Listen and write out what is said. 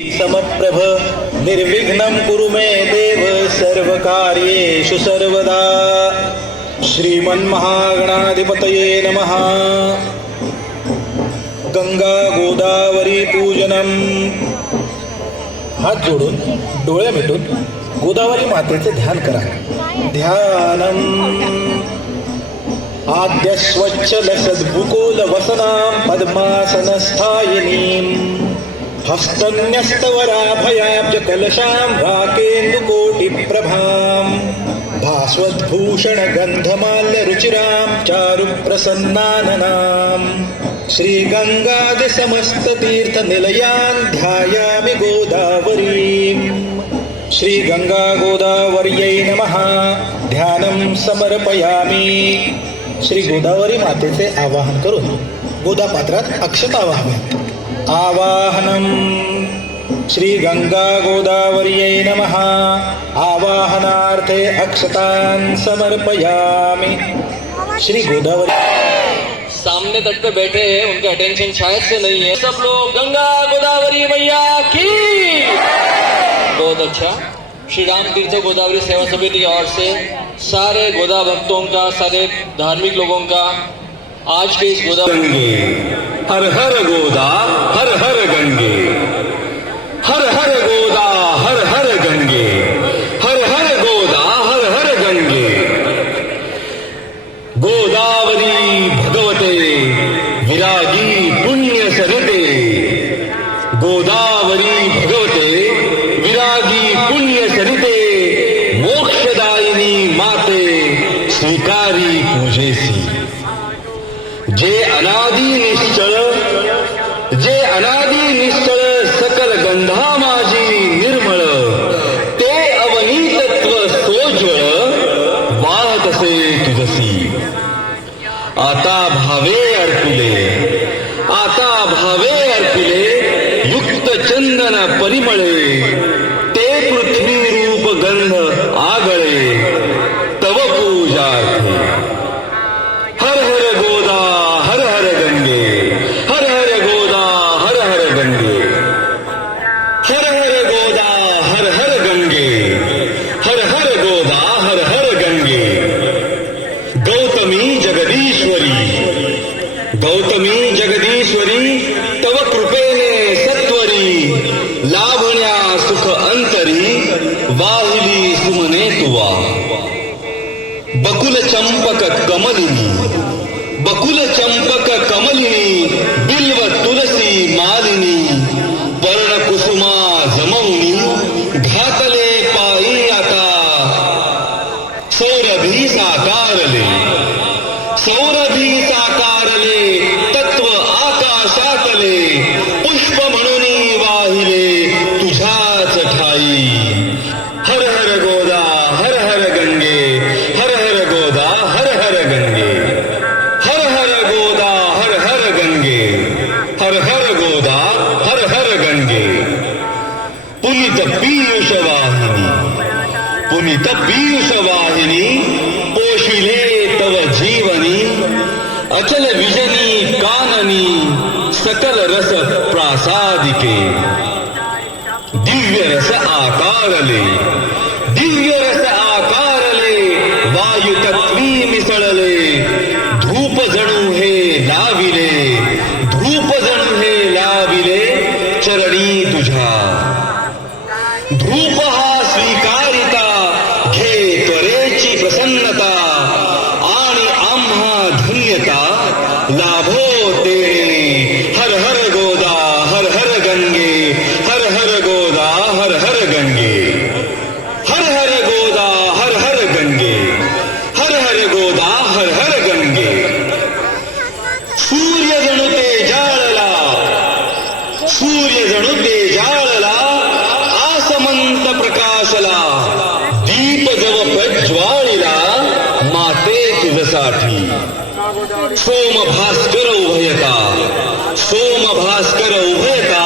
समप्रभ निर्विघ्नं कुरु मे देव सर्वकार्येषु सर्वदा। श्रीमन्महागणाधिपतये नमः। गंगा गोदावरी पूजनम। हात जोडून डोळे मिटून गोदावरी मातेचे ध्यान करा। ध्यानम। आद्य स्वच्छल सद्भुकोल वसनां पद्मासनस्थायिनीं कलशां भाकेन्दुकोटिप्रभां भास्वद्भूषणगन्धमाल्यरुचिरां चारुप्रसन्नाननां श्रीगङ्गादिसमस्ततीर्थनिलयान् ध्यायामि गोदावरीम् श्रीगङ्गागोदावर्यै नमः। ध्यानं समर्पयामि। श्री गोदावरी मातेचे आवाहन करून गोदापात्रात अक्षता व्हाव्यात आवाहनम श्री गंगा गोदावर्यै नमः। आवाहनार्थे अक्षतान् समर्पयामि। श्री गोदावरी सामने तट पे बैठे हैं उनका अटेंशन शायद से नहीं है। सब लोग गंगा गोदावरी मैया की! बहुत अच्छा। श्री राम तीर्थ गोदावरी सेवा समिति की ओर से सारे गोदा भक्तों का सारे धार्मिक लोगों का आज के इस गोदावरी हर हर गोदा हर हर गंगे। हर हर गोदा, हर हर गंगे। हर हर गोदा, हर हर गंगे। गोदावरी भगवते, विरागी पुण्य सरिते। गोदावरी भगवते, विरागी पुण्य सरिते। मोक्षदायिनी माते, स्वीकारी पूजेसी। जे अनादि निश्चळ जे अनादी निश्चळ सकल गंधा माझी निर्मळ ते अवनीतत्व सोज्वळ वाहत असे तुझसी. आता भावे अर्पिले आता भावे अर्पिले युक्त चंदन परिमळे कमलिनी बकुल चंपक कमलिनी बिल्व तुलसी मालिनी पर्ण कुसुमा जमवणी घातले पायी आता सौरभी साकारले. सौरभी साकारले तत्व आकाशातले पुनित पीयूष वाहिनी पुनित पीयूष वाहिनी पोशिले तव जीवनी, अचल विजनी काननी, सकल रस प्रासादिके। दिव्य रस आकारले, दिव्य रस आकारले वायू तत्वी ಲಾಭೋ ತೇಣೆ ಹರ ಹರ ಗೋದಾ, ಹರ ಹರ ಗಂಗೆ. ಹರ ಹರ ಗೋದಾ, ಹರ ಹರ ಗಂಗೆ. ಹರ ಹರ ಗೋದಾ, ಹರ ಹರ ಗಂಗೆ. ಹರ ಹರ ಗೋದಾ, ಹರ ಹರ ಗಂಗೆ. ಸೂರ್ಯದಣು ತೇಜಾಳಲ ಸೂರ್ಯದಣು ತೇಜಾಳ सोम भास्कर उभयता। सोम भास्कर उभयता।